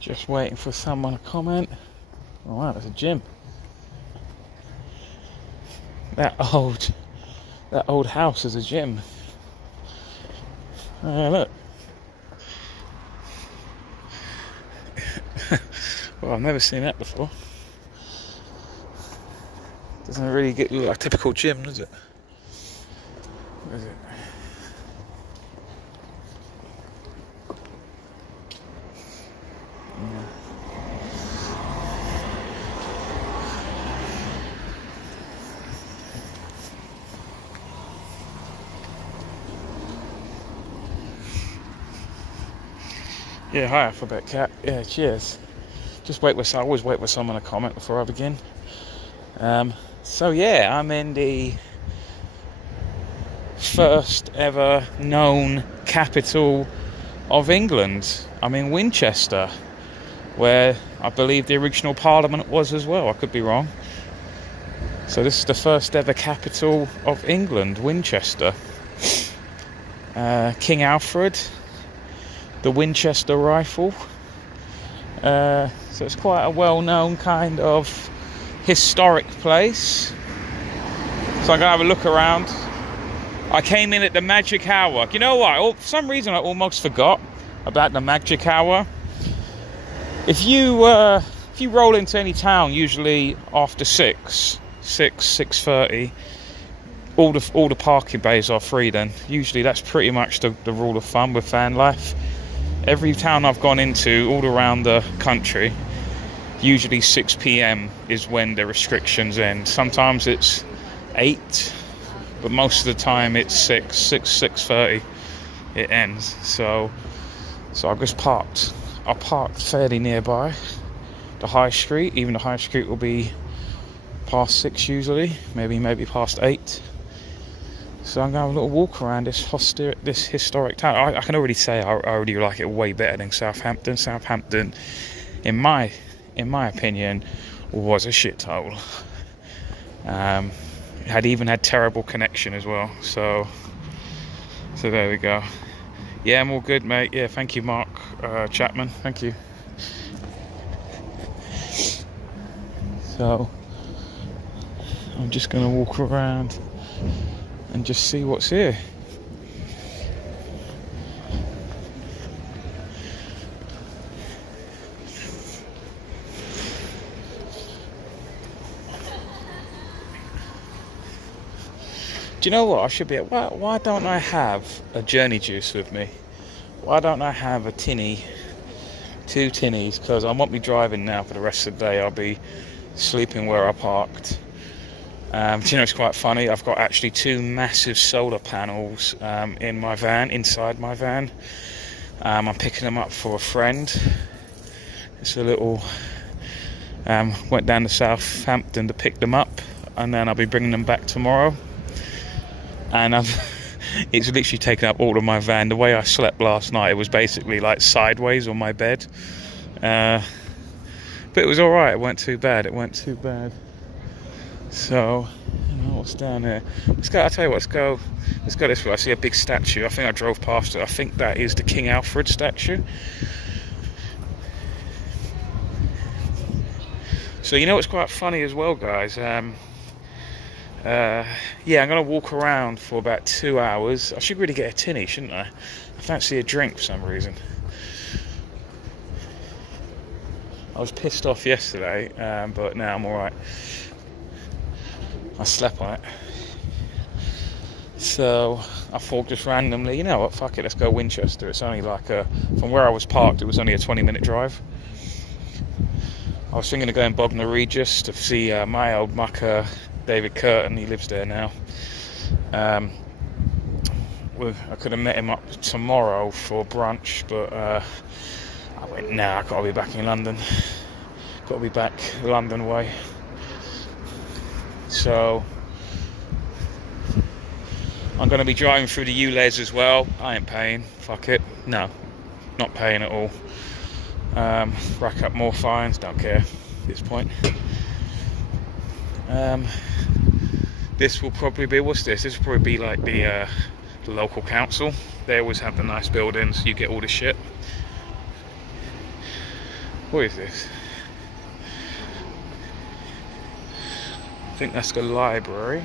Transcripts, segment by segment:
Just waiting for someone to comment. Oh wow, there's a gym. That old house is a gym. Look. Well, I've never seen that before. Doesn't really look like a typical gym, does it? What is it? Yeah, hi Alphabet Cat. Yeah, cheers. I always wait for someone to comment before I begin. So yeah, I'm in the first ever known capital of England. I'm in Winchester, where I believe the original Parliament was as well. I could be wrong. So this is the first ever capital of England, Winchester. King Alfred, the Winchester rifle. So it's quite a well-known kind of historic place. So I'm gonna have a look around. I came in at the magic hour. You know what? For some reason I almost forgot about the magic hour. If you roll into any town, usually after 6:30, all the parking bays are free then. Usually that's pretty much the rule of thumb with van life. Every town I've gone into all around the country, usually 6 p.m. is when the restrictions end. Sometimes it's 8, but most of the time it's 6:30 it ends. So I just parked. I parked fairly nearby the high street. Even the high street will be past 6 usually, maybe past 8. So I'm going to have a little walk around this historic town. I can already say I already like it way better than Southampton. Southampton, in my opinion, was a shithole. Had terrible connection as well. So there we go. Yeah, I'm all good, mate. Yeah, thank you, Mark Chapman. Thank you. So I'm just going to walk around and just see what's here. Do you know what? I should be. Why don't I have a journey juice with me? Why don't I have a tinny, 2 tinnies? Because I won't be driving now for the rest of the day. I'll be sleeping where I parked. Do you know, it's quite funny. I've got actually 2 massive solar panels inside my van. I'm picking them up for a friend. It's a little. Went down to Southampton to pick them up, and then I'll be bringing them back tomorrow. And it's literally taken up all of my van. The way I slept last night, it was basically like sideways on my bed. But it was all right. It weren't too bad. So, what's down here? I'll tell you what, let's go this way. I see a big statue. I think I drove past it. I think that is the King Alfred statue. So, it's quite funny as well, guys. I'm going to walk around for about 2 hours. I should really get a tinny, shouldn't I? I fancy a drink for some reason. I was pissed off yesterday, but now I'm alright. I slept on it. So I thought just randomly, you know what, fuck it, let's go Winchester. It's only from where I was parked, it was only a 20-minute drive. I was thinking of going Bognor Regis to see my old mucker, David Curtin. He lives there now. I could have met him up tomorrow for brunch, but I went, nah, I've got to be back in London. Got to be back London way. So I'm going to be driving through the ULEZ as well. I ain't paying. Fuck it. No, not paying at all. Rack up more fines. Don't care at this point. This will probably be, what's this? This will probably be like the local council. They always have the nice buildings. You get all the shit. What is this? I think that's the library.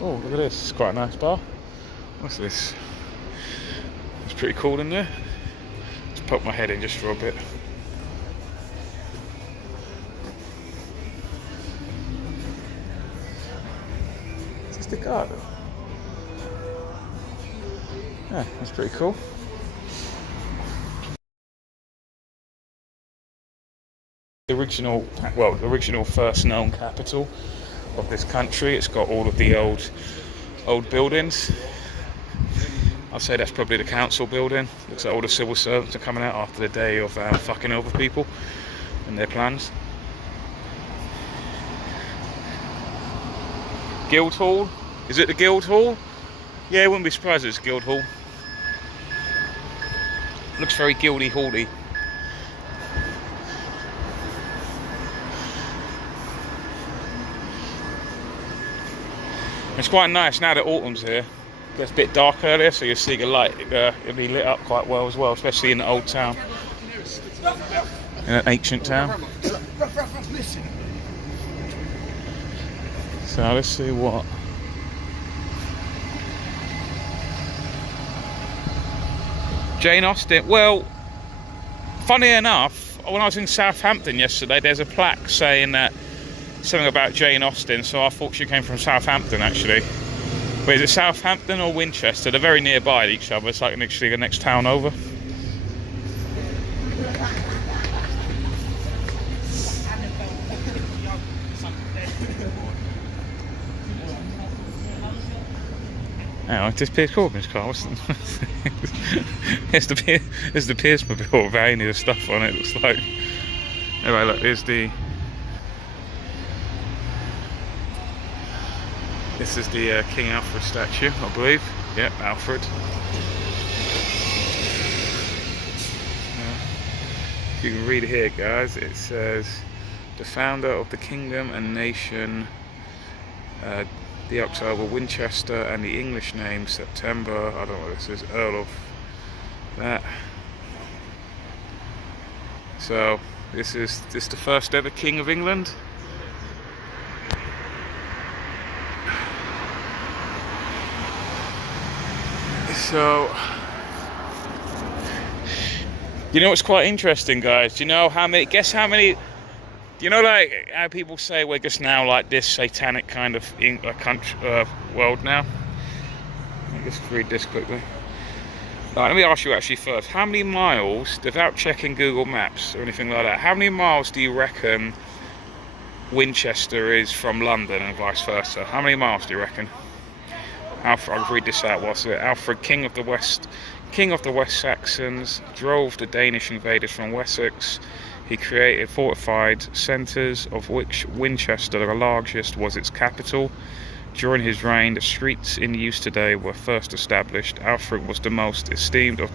Oh, look at this. It's quite a nice bar. What's this? It's pretty cool in there. Let's poke my head in just for a bit. Is this the garden? Yeah, that's pretty cool. The original first known capital of this country. It's got all of the old buildings. I'll say that's probably the council building. Looks like all the civil servants are coming out after the day of fucking over people and their plans. Guildhall? Is it the Guildhall? Yeah, I wouldn't be surprised if it's Guildhall. Looks very guildy-hally. It's quite nice now that autumn's here. It gets a bit dark earlier, so you'll see the light. It'll be lit up quite well as well, especially in the old town, in an ancient town. So let's see what. Jane Austen. Well, funny enough, when I was in Southampton yesterday, there's a plaque saying that something about Jane Austen, so I thought she came from Southampton actually. But is it Southampton or Winchester? They're very nearby each other. It's like literally the next town over. Oh, it just Piers Corbyn's car. It's the Piers Mobile with any of the stuff on it. Looks like. Anyway, look, here's the. This is the King Alfred statue, I believe. Yep, Alfred. You can read here, guys. It says, the founder of the kingdom and nation, the October, Winchester, and the English name September. I don't know what this is. Earl of that. So this is the first ever King of England. So, you know what's quite interesting, guys? Do you know how many? Guess how many? Do you know, like how people say we're just now like this satanic kind of country, world now? Let me just read this quickly. Right, let me ask you actually first. How many miles, without checking Google Maps or anything like that, how many miles do you reckon Winchester is from London and vice versa? How many miles do you reckon? Alfred, I'll read this out whilst it. Alfred, King of the West Saxons, drove the Danish invaders from Wessex. He created fortified centres, of which Winchester, the largest, was its capital. During his reign, the streets in use today were first established. Alfred was the most esteemed of